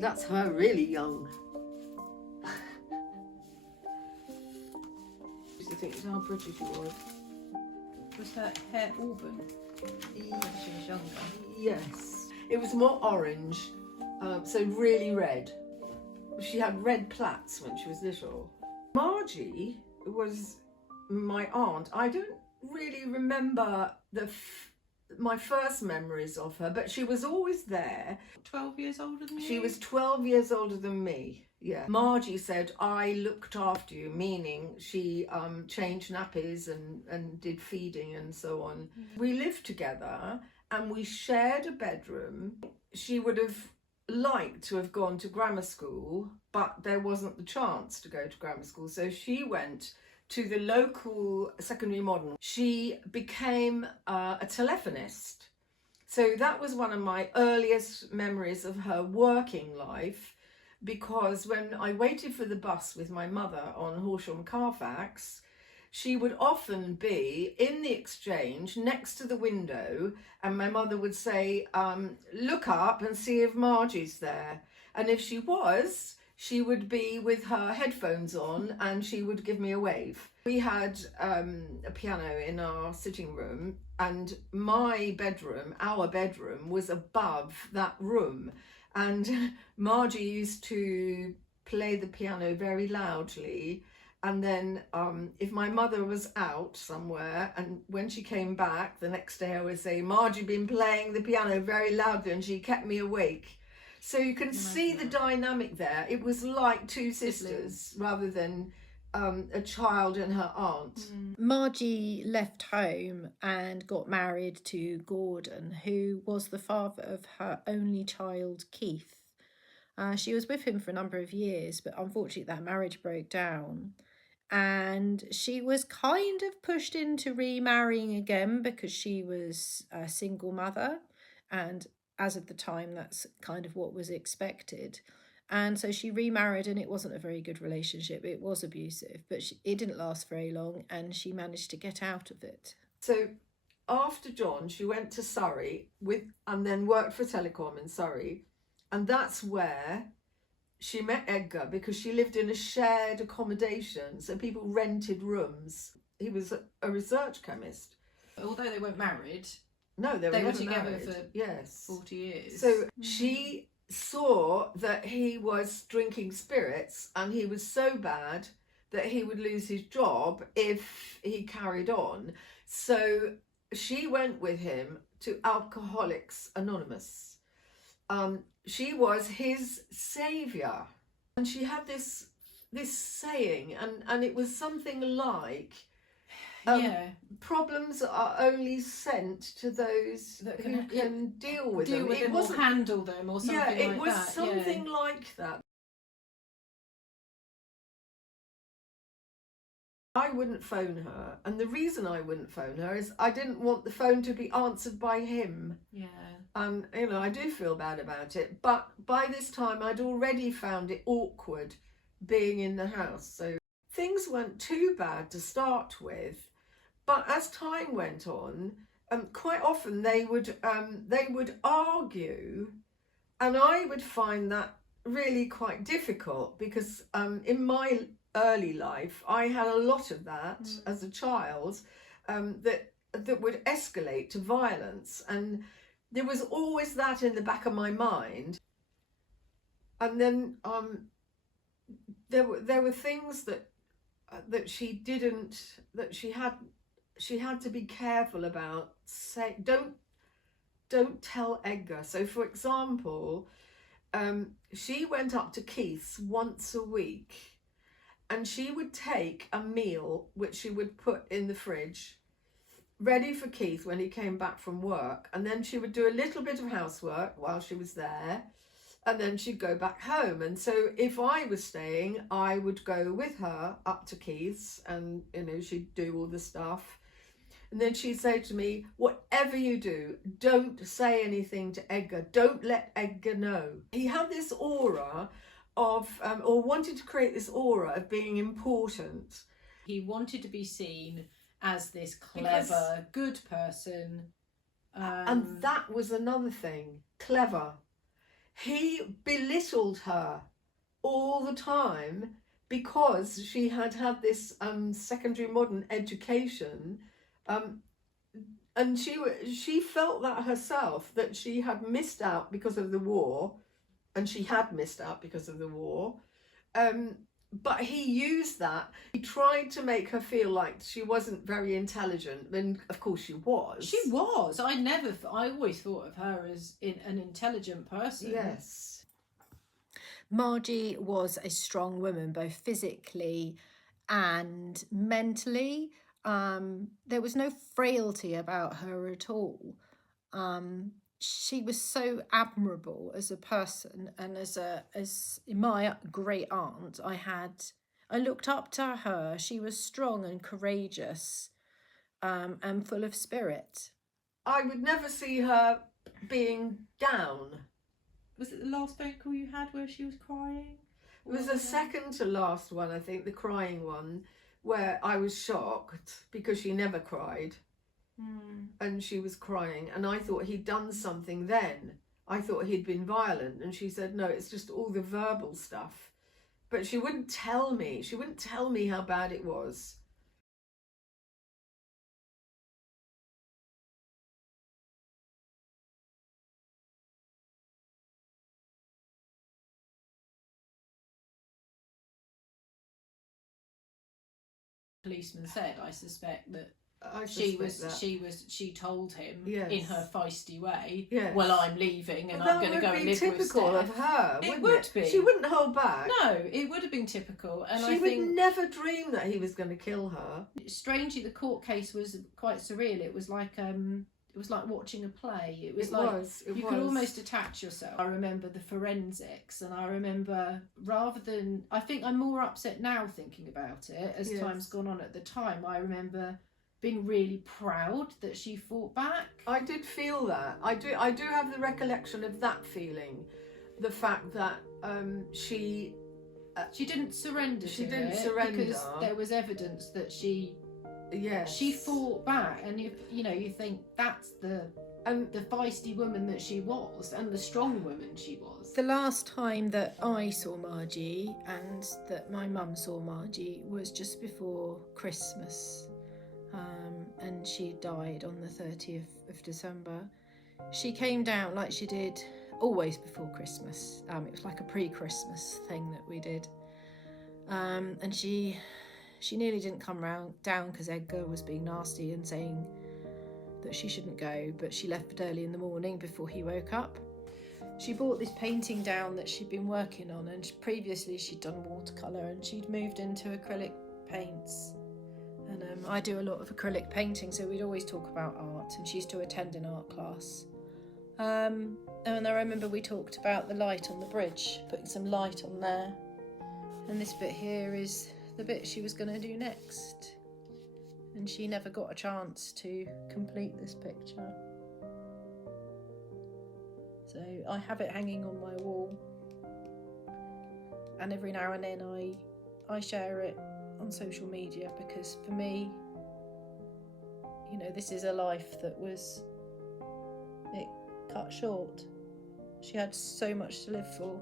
That's her really young. I used to think how pretty she was. Was her hair auburn when she was younger? Yes. It was more orange, so really red. She had red plaits when she was little. Margie was my aunt. I don't really remember my first memories of her, but she was always there. 12 years older than you? She was 12 years older than me. Yeah. Margie said, I looked after you, meaning she changed nappies and did feeding and so on. We lived together and we shared a bedroom. She would have liked to have gone to grammar school, but there wasn't the chance to go to grammar school. So she went to the local secondary modern. She became a telephonist. So that was one of my earliest memories of her working life, because when I waited for the bus with my mother on Horsham Carfax, she would often be in the exchange next to the window, and my mother would say, look up and see if Margie's there. And if she was, she would be with her headphones on and she would give me a wave. We had a piano in our sitting room, and my bedroom, our bedroom, was above that room. And Margie used to play the piano very loudly. And then if my mother was out somewhere, and when she came back the next day, I would say, Margie been playing the piano very loudly and she kept me awake. So you can see the dynamic there. It was like two sisters rather than a child and her aunt. Margie left home and got married to Gordon, who was the father of her only child, Keith. She was with him for a number of years, but unfortunately that marriage broke down. And she was kind of pushed into remarrying again because she was a single mother. And as of the time, that's kind of what was expected. And so she remarried, and it wasn't a very good relationship. It was abusive, but it didn't last very long, and she managed to get out of it. So after John, she went to Surrey and then worked for Telecom in Surrey. And that's where she met Edgar, because she lived in a shared accommodation. So people rented rooms. He was a research chemist. Although they weren't married. No, they were never together married. for yes. 40 years. So she saw that he was drinking spirits, and he was so bad that he would lose his job if he carried on. So she went with him to Alcoholics Anonymous. She was his saviour, and she had this saying, and it was something like, problems are only sent to those that can deal with them. It wasn't handle them or something like that. Yeah, it was something like that. I wouldn't phone her, and the reason I wouldn't phone her is I didn't want the phone to be answered by him. Yeah. And I do feel bad about it, but by this time I'd already found it awkward being in the house. So things weren't too bad to start with, but as time went on, quite often they would argue, and I would find that really quite difficult, because in my early life I had a lot of that as a child, that would escalate to violence, and there was always that in the back of my mind. And then there were things that she had to be careful about. Say, don't tell Edgar. So for example, she went up to Keith's once a week, and she would take a meal which she would put in the fridge ready for Keith when he came back from work, and then she would do a little bit of housework while she was there, and then she'd go back home. And so if I was staying, I would go with her up to Keith's, and she'd do all the stuff, and then she'd say to me, whatever you do, don't say anything to Edgar, don't let Edgar know. He had this aura of or wanted to create this aura of being important. He wanted to be seen as this clever, good person. And that was another thing, clever. he belittled her all the time because she had had this secondary modern education, and she felt that herself, that she had missed out because of the war, and she had missed out because of the war. But he used that. He tried to make her feel like she wasn't very intelligent, and of course she was. She was. I always thought of her as an intelligent person. Yes. Margie was a strong woman, both physically and mentally. There was no frailty about her at all. She was so admirable as a person, and as my great aunt, I looked up to her. She was strong and courageous, and full of spirit. I would never see her being down. Was it the last phone call you had where she was crying? It was the second to last one, I think, the crying one, where I was shocked because she never cried. And she was crying, and I thought he'd done something then. I thought he'd been violent, and she said, no, it's just all the verbal stuff. But she wouldn't tell me. She wouldn't tell me how bad it was. Policeman said, I suspect that I she suspect that. she told him Yes. in her feisty way, Yes. well, I'm leaving and Well, I'm going to go and live that would be typical with of Steph. her. It wouldn't would be. She wouldn't hold back. No, it would have been typical, and She I would think never dream that he was going to kill her. strangely the court case was quite surreal. It was like watching a play. It was you could almost attach yourself. I remember the forensics, and I remember, I think I'm more upset now thinking about it as Yes. time's gone on. At the time, I remember being really proud that she fought back. I did feel that. I do have the recollection of that feeling. The fact that she didn't surrender. She didn't surrender because there was evidence that she fought back, and you think that's the feisty woman that she was, and the strong woman she was. The last time that I saw Margie and that my mum saw Margie was just before Christmas, and she died on the 30th of December. She came down like she did always before Christmas. It was like a pre-Christmas thing that we did, and she nearly didn't come down because Edgar was being nasty and saying that she shouldn't go, but she left early in the morning before he woke up. She brought this painting down that she'd been working on, and previously she'd done watercolour, and she'd moved into acrylic paints. And I do a lot of acrylic painting, so we'd always talk about art, and she used to attend an art class. And I remember we talked about the light on the bridge, putting some light on there. And this bit here is the bit she was going to do next. And she never got a chance to complete this picture. So I have it hanging on my wall. And every now and then I share it on social media, because for me, this is a life that it cut short. She had so much to live for.